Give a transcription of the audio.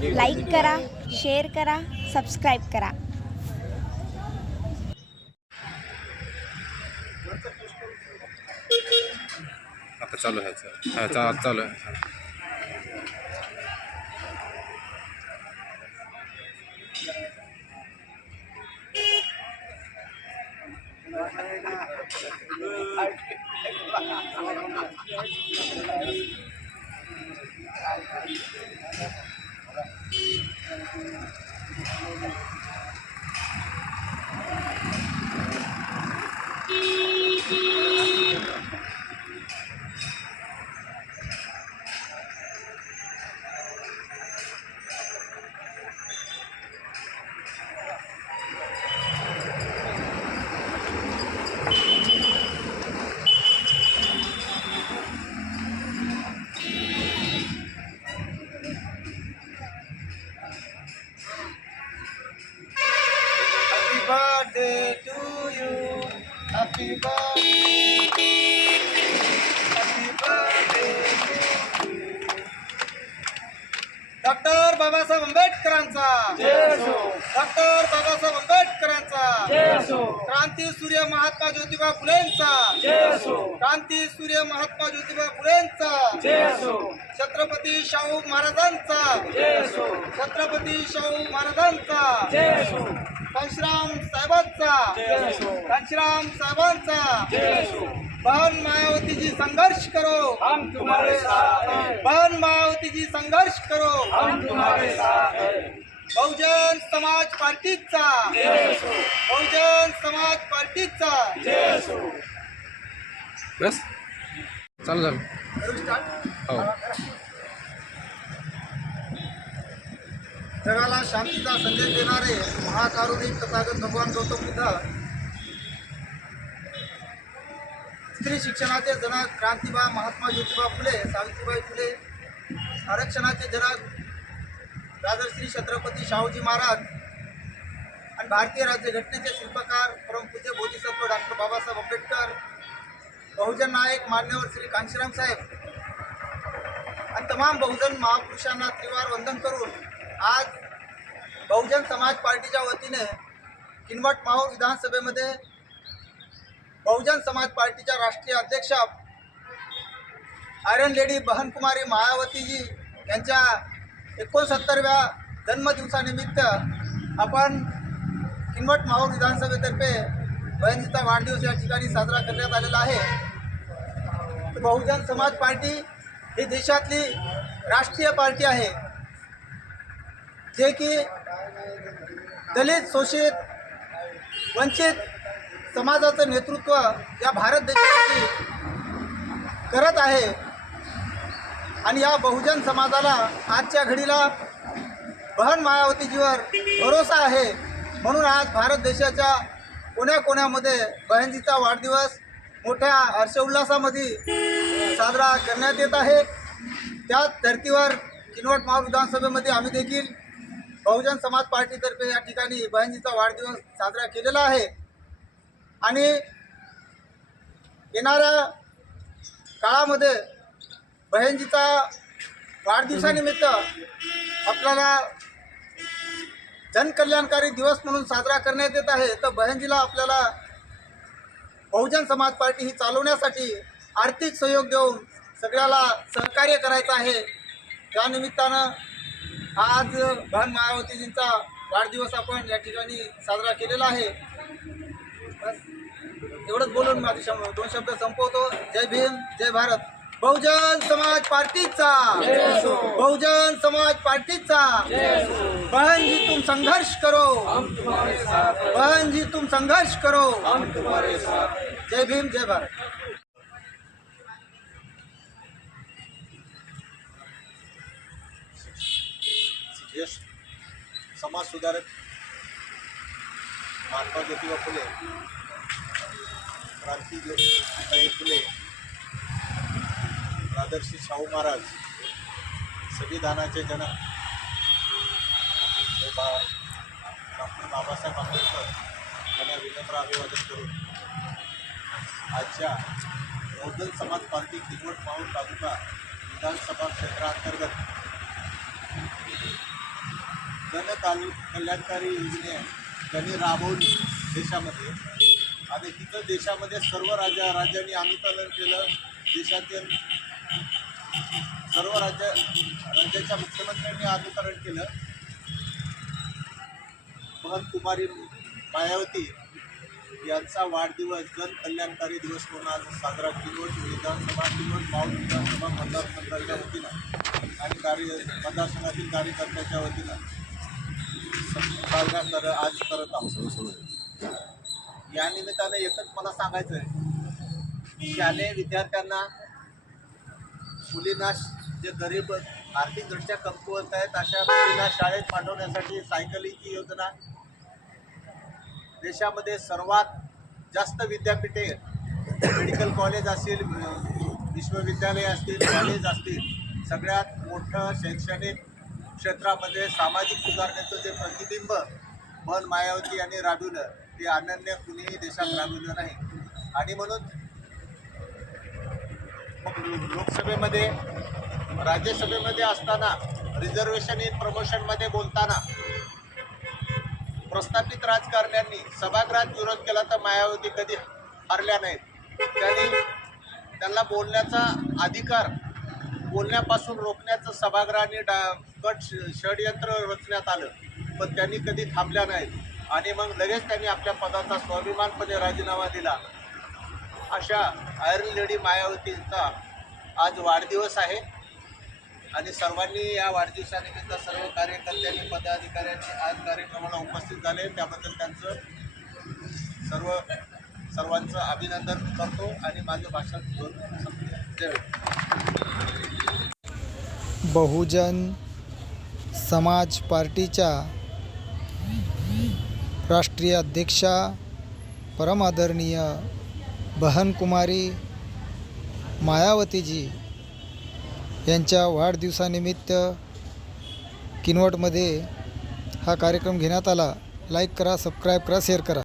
Like करा share करा subscribe करा आता चालू आहे चालू चालू आहे Thank you. Thank you. Birthday to you. Happy birthday. Happy birthday to you. Doctor Babasaheb आंबेडकरांचा डॉक्टर बाबासाहेब आंबेडकरांचा क्रांती सूर्य महात्मा ज्योतिबा फुलेंचा क्रांती सूर्य महात्मा ज्योतिबा फुलेंचा छत्रपती शाहू महाराजांचा छत्रपती शाहू महाराजांचा घनश्याम साहेबांचा. घनश्याम साहेबांचा. बहन मायावती जी संघर्ष करो. हम तुम्हारे साथ हैं. बहन मायावती जी संघर्ष करो. हम तुम्हारे साथ हैं. बहुजन समाज पार्टीचा. बहुजन समाज पार्टीचा. बस चालू झालं. हो. जगाला शांतीचा संदेश देणारे महाकारुणी तथागत भगवान गौतम बुद्ध स्त्री शिक्षणाचे जनक क्रांतीबा महात्मा ज्योतिबा फुले सावित्रीबाई फुले आरक्षणाचे जनक राजर्श्री छत्रपती शाहूजी महाराज आणि भारतीय राज्यघटनेचे शिल्पकार परमपूज्य बोधिसत्व डॉक्टर बाबासाहेब आंबेडकर बहुजन नायक मान्यवर श्री कांशीराम साहेब आणि तमाम बहुजन महापुरुषांना त्रिवार वंदन करून आज बहुजन समाज पार्टीच्या वतीने किनवट माहूर विधानसभेमध्ये बहुजन समाज पार्टीच्या राष्ट्रीय अध्यक्षा आयरन लेडी बहनकुमारी मायावतीजी यांच्या एकोणसत्तरव्या जन्मदिवसानिमित्त आपण किनवट माहूर विधानसभेतर्फे बहनजीचा वाढदिवस या ठिकाणी साजरा करण्यात आलेला आहे. तर बहुजन समाज पार्टी ही देशातली राष्ट्रीय पार्टी आहे. जे की दलित शोषित वंचित समाजाचं नेतृत्व या भारत देशासाठी करत आहे आणि या बहुजन समाजाला आजच्या घडीला बहन मायावतीजीवर भरोसा आहे म्हणून आज भारत देशाच्या कोण्याकोण्यामध्ये बहनजीचा वाढदिवस मोठ्या हर्षोल्लासामध्ये साजरा करण्यात येत आहे. त्याच धर्तीवर किनवट महाविधानसभेमध्ये आम्ही देखील बहुजन समाज पार्टीतर्फे या ठिकाणी बहिणीचा वाढदिवस साजरा केलेला आहे. आणि येणाऱ्या काळामध्ये बहिणजीचा वाढदिवसानिमित्त आपल्याला जनकल्याणकारी दिवस म्हणून साजरा करण्यात येत आहे. तर बहिणजीला आपल्याला बहुजन समाज पार्टी ही चालवण्यासाठी आर्थिक सहयोग देऊन सगळ्याला सहकार्य करायचं आहे. त्यानिमित्तानं आज धन मायावतीजींचा वाढदिवस आपण या ठिकाणी साजरा केलेला आहे. बस. एवढंच बोलून माझे शब्द दोन शब्द संपवतो. जय भीम जय भारत. बहुजन समाज पार्टीचा. बहुजन समाज पार्टीचा. बहन जी तुम संघर्ष करो. बहन जी तुम संघर्ष करो. जय भीम जय भारत. समाजसुधारक महात्मा ज्योतिबा फुले क्रांती ज्योतिबाई फुले आदर्शी शाहू महाराज संविधानाचे जनक डॉक्टर बाबासाहेब आंबेडकर यांना विनम्र अभिवादन करून आजच्या बहुजन समाज पार्टी किनवट पाऊल तालुका विधानसभा क्षेत्रांतर्गत जन काल कल्याणकारी योजने त्यांनी राबवली देशामध्ये. आणि तिथं देशामध्ये सर्व राज्या राज्यांनी अनुपालन केलं. देशातील सर्व राज्य राज्याच्या मुख्यमंत्र्यांनी अनुकरण केलं. महन कुमारी मायावती यांचा वाढदिवस जन कल्याणकारी दिवस म्हणून आज साजरा किनवट विधानसभा किनवट माऊल विधानसभा मतदारसंघाच्या वतीनं आणि कार्य मतदारसंघातील कार्यकर्त्याच्या वतीनं. साजरा कर आज करत आहोत. या निमित्तानं एकच मला सांगायचं आहे शालेय विद्यार्थ्यांना मुलींना जे गरीब आर्थिकदृष्ट्या कमकुवत आहेत अशा मुलींना शाळेत पाठवण्यासाठी सायकलिंगची योजना देशामध्ये सर्वात जास्त विद्यापीठे मेडिकल कॉलेज असतील विश्वविद्यालय असतील कॉलेज असतील सगळ्यात मोठं शैक्षणिक क्षेत्रामध्ये सामाजिक सुधारणेचं जे प्रतिबिंब मन मायावती यांनी राबविलं ते अनन्य कुणीही देशात राबविलं नाही. आणि म्हणून मग लोकसभेमध्ये राज्यसभेमध्ये असताना रिझर्वेशन इन प्रमोशनमध्ये बोलताना प्रस्थापित राजकारण्यांनी सभागृहात विरोध केला तर मायावती कधी हरल्या नाहीत. त्यांनी त्यांना बोलण्याचा अधिकार बोलण्यापासून रोखण्याचं सभागृहाने डा कट षडयंत्र रचण्यात आलं. पण त्यांनी कधी थांबल्या नाहीत. आणि मग लगेच त्यांनी आपल्या पदाचा स्वाभिमानपणे राजीनामा दिला. अशा आयर्न लेडी मायावतींचा आज वाढदिवस आहे. आणि सर्वांनी या वाढदिवसानिमित्त सर्व कार्यकर्त्यांनी पदाधिकाऱ्यांनी आज कार्यक्रमाला उपस्थित झाले. त्याबद्दल त्यांचं सर्व सर्वांचं अभिनंदन करतो आणि माझं भाषण दोन बहुजन समाज पार्टीच्या राष्ट्रीय अध्यक्षा परमादरणीय बहनकुमारी मायावतीजी यांच्या वाढदिवसानिमित्त किनवटमध्ये हा कार्यक्रम घेण्यात आला. लाईक करा सबस्क्राईब करा शेअर करा.